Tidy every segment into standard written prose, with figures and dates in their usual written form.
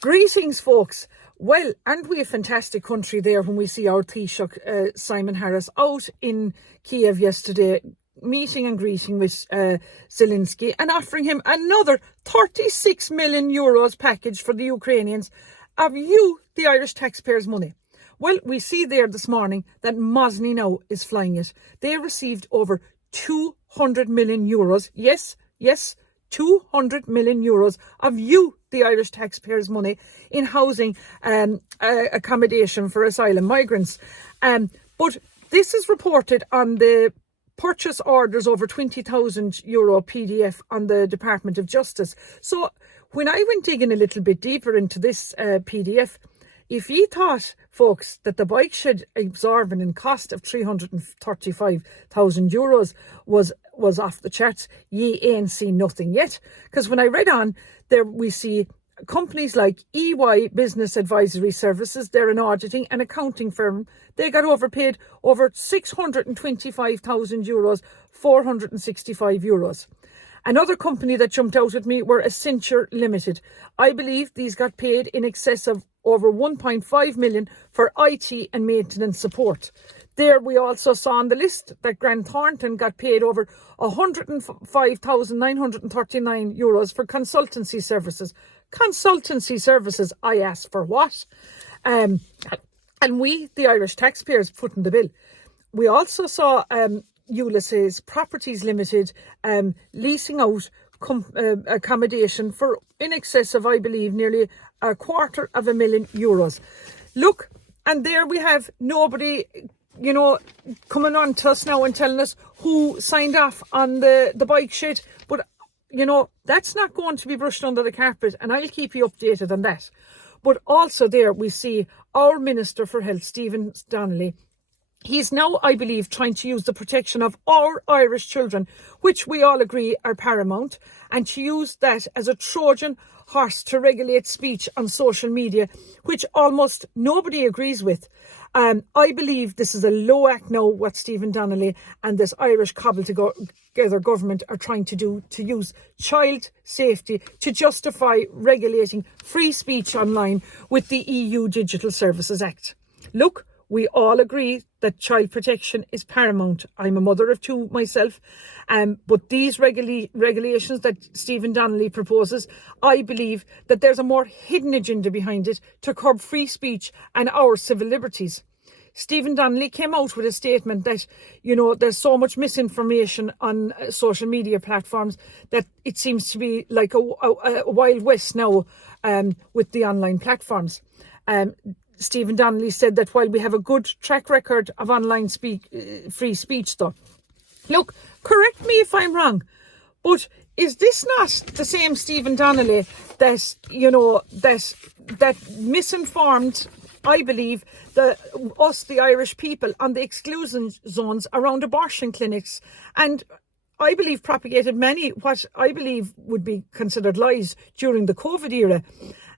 Greetings, folks. Well, aren't we a fantastic country there when we see our Taoiseach Simon Harris out in Kiev yesterday, meeting and greeting with Zelensky and offering him another 36 million euros package for the Ukrainians of the Irish taxpayers' money. Well, we see there this morning that Mosney now is flying it. They received over 200 million euros. Yes, 200 million euros of the Irish taxpayers' money in housing accommodation for asylum migrants. But this is reported on the purchase orders over 20,000 euro PDF on the Department of Justice. So when I went digging a little bit deeper into this PDF, if ye thought, folks, that the bike shed exorbitant cost of 335,000 euros was off the charts, ye ain't seen nothing yet. Because when I read on, there we see companies like EY Business Advisory Services, they're an auditing and accounting firm. They got overpaid over 625,000 euros, 465 euros. Another company that jumped out at me were Accenture Limited. I believe these got paid in excess of over 1.5 million for IT and maintenance support. There we also saw on the list that Grant Thornton got paid over 105,939 euros for consultancy services. Consultancy services, I asked for what? And we, the Irish taxpayers, put in the bill. We also saw Ulysses Properties Limited leasing out accommodation for in excess of, I believe, nearly 250,000 euros. Look, and there we have nobody, coming on to us now and telling us who signed off on the bike shed. But, that's not going to be brushed under the carpet, and I'll keep you updated on that. But also there we see our Minister for Health, Stephen Donnelly. He's now, I believe, trying to use the protection of our Irish children, which we all agree are paramount, and to use that as a Trojan horse to regulate speech on social media, which almost nobody agrees with. I believe this is a low act now, what Stephen Donnelly and this Irish cobbled-together government are trying to do, to use child safety to justify regulating free speech online with the EU Digital Services Act. Look, we all agree that child protection is paramount. I'm a mother of two myself. But these regulations that Stephen Donnelly proposes, I believe that there's a more hidden agenda behind it to curb free speech and our civil liberties. Stephen Donnelly came out with a statement that, there's so much misinformation on social media platforms that it seems to be like a Wild West now with the online platforms. Stephen Donnelly said that while we have a good track record of online free speech, though, look, correct me if I'm wrong, but is this not the same Stephen Donnelly that, that misinformed, I believe, the Irish people on the exclusion zones around abortion clinics, and I believe propagated many what I believe would be considered lies during the COVID era.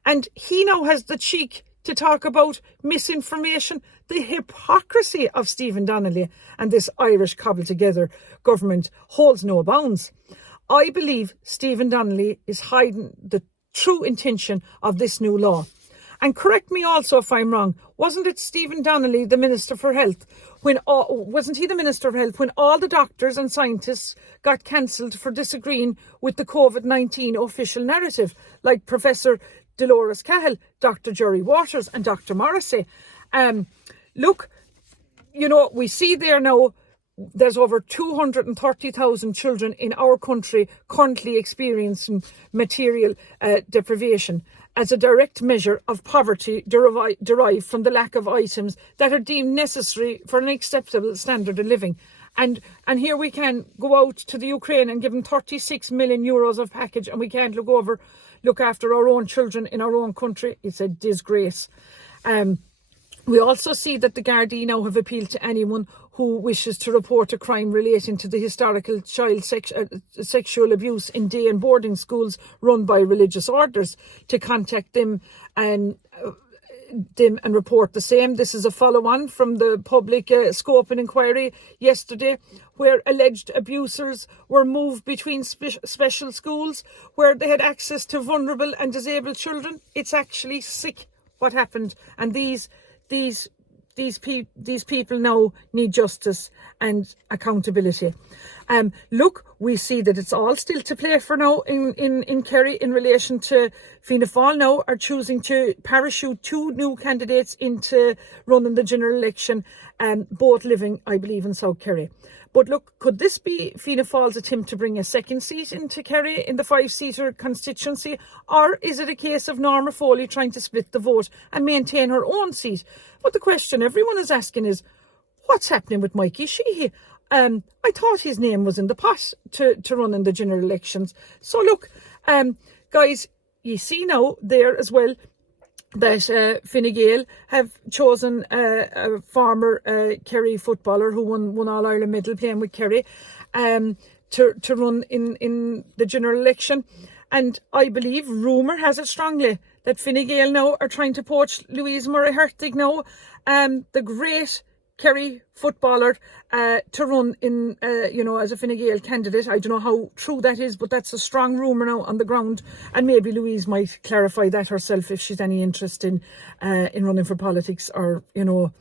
And he now has the cheek to talk about misinformation. The hypocrisy of Stephen Donnelly and this Irish cobbled-together government holds no bounds. I believe Stephen Donnelly is hiding the true intention of this new law. And correct me also if I'm wrong, wasn't it Stephen Donnelly, the Minister for Health, when all the doctors and scientists got cancelled for disagreeing with the COVID-19 official narrative, like Professor Dolores Cahill, Dr. Jerry Waters and Dr. Morrissey? Look, we see there now there's over 230,000 children in our country currently experiencing material deprivation as a direct measure of poverty derived from the lack of items that are deemed necessary for an acceptable standard of living. And here we can go out to the Ukraine and give them 36 million euros of package, and we can't look after our own children in our own country. It's a disgrace. We also see that the Gardaí now have appealed to anyone who wishes to report a crime relating to the historical child sexual abuse in day and boarding schools run by religious orders to contact them them and report the same. This is a follow-on from the public scope and inquiry yesterday, where alleged abusers were moved between special schools where they had access to vulnerable and disabled children. It's actually sick what happened, and these people now need justice and accountability. Look, we see that it's all still to play for now in Kerry in relation to Fianna Fáil now are choosing to parachute 2 new candidates into running the general election, both living, I believe, in South Kerry. But look, could this be Fianna Fáil's attempt to bring a second seat into Kerry in the 5-seater constituency? Or is it a case of Norma Foley trying to split the vote and maintain her own seat? But the question everyone is asking is, what's happening with Mikey Sheehy? I thought his name was in the pot to run in the general elections. So look, guys, you see now there as well that Fine Gael have chosen a former Kerry footballer who won All-Ireland medal playing with Kerry to run in the general election. And I believe, rumour has it strongly, that Fine Gael now are trying to poach Louise Murray-Hertig now, the great Kerry footballer, to run in, as a Fine Gael candidate. I don't know how true that is, but that's a strong rumour now on the ground. And maybe Louise might clarify that herself if she's any interest in running for politics or, in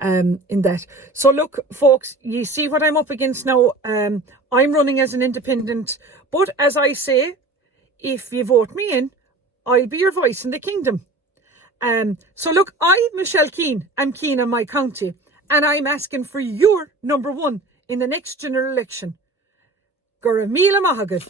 that. So look, folks, you see what I'm up against now. I'm running as an independent, but as I say, if you vote me in, I'll be your voice in the kingdom. So look, I, Michelle Keane, am keen on my county, and I'm asking for your number 1 in the next general election. Gura Mila Mahagad.